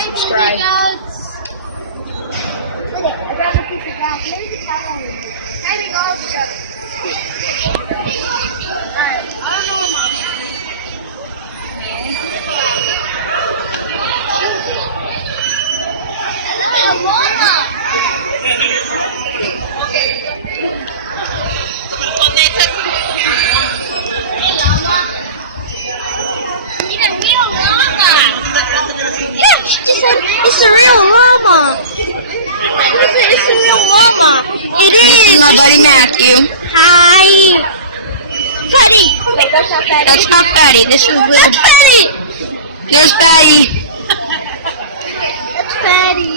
subscribe. Look at, I got a piece of glass. Maybe the camera will be. I think all together. Alright, I don't know what it's a real llama. It's a real llama. It is. Buddy Matthew. Hi. Fatty. No, that's not Fatty. That's not Fatty. This is Will. That's Fatty. That's Fatty. That's Fatty.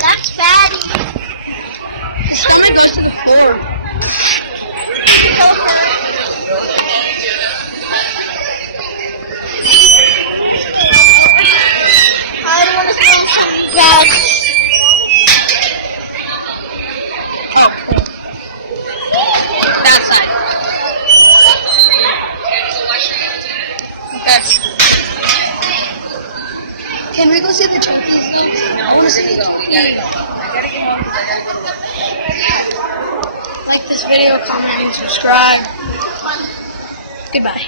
That's Fatty. Someone goes to the floor. I don't want to say yes. That side. Okay. Can we go see the turkeys? No, I want to see the turkeys. I gotta get home because I gotta go to work. Like this video, comment, and subscribe. Goodbye.